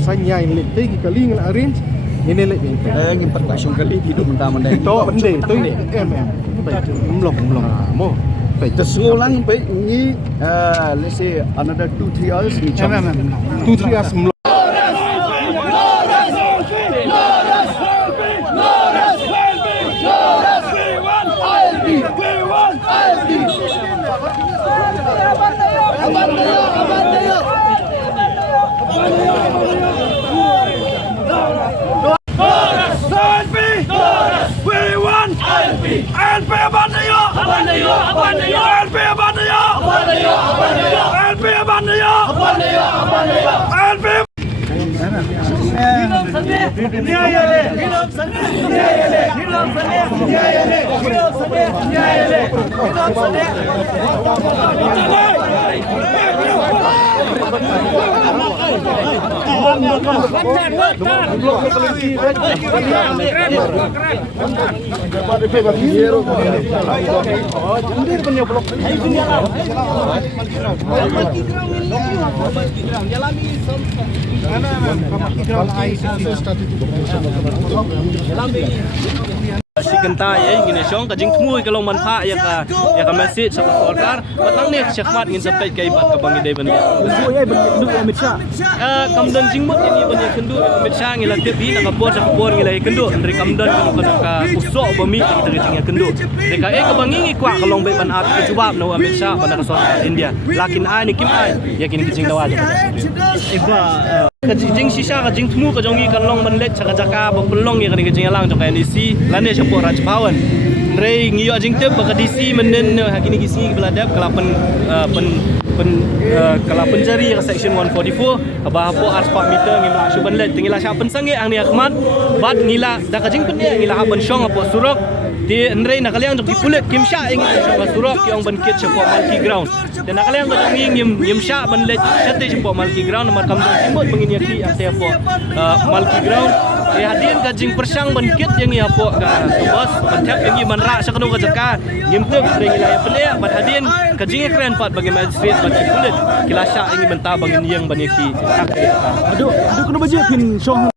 Saya yang lebih kali nggak arrange ini lebih. Yang percussion kali hidup mentah-mentah. Itu benda itu belum mau. Terus ngulang baik ni, let's say another 2-3 hours ni. 2-3 hours belum. Si kenta ya ingin syong kajing tmui kalau manfaat ya ka message sa korkar patang ni syakmat ngin sampai kai bat ka bangi dai ban Itu ya bendu Amit Shah. kamdan jingmut ini ban kendu Amit Shah ngila tepi na kapor sa kapor ngila kendu ndri kamdan ka usok bami kita ngin kendu deka ka bangi ngi kwa kalong bai ban api jubab no Amit Shah ban ka son India lakin ai kim ai yakin kijing dawa iba kajing sisa kajing tmu kajongi kalong ban let chaka chaka bapelong ya kan kijing lang jong NDC lande syapo Rajbawan rei ngiyo ajing teb baka DC menen hakini kisi beladap kelapan kelapan jari ke section 144 abah po arspa meter ngi melak suban let ngila sya pensange ang ni akmat bat ngila da kajing pen ngila haban syong apo surok di nrei nakaliang jok dipulet kim sya ing syong surok ki ong ban kit syapo Malki ground dan nakaliang kajongi ngim sya ban let syate syapo Malki ground nomor kam timut menginyaki ate apo Malki ground hadian kajing persang bangkit yang ia po ka bos mantap yang manra sa kanu kajaka ngimtep dari wilayah pelek bat hadian kajing keren pat bagi magistrate bat kulit kilasya ingin mentabang yang banyaki Aduh, kuno baje pin syong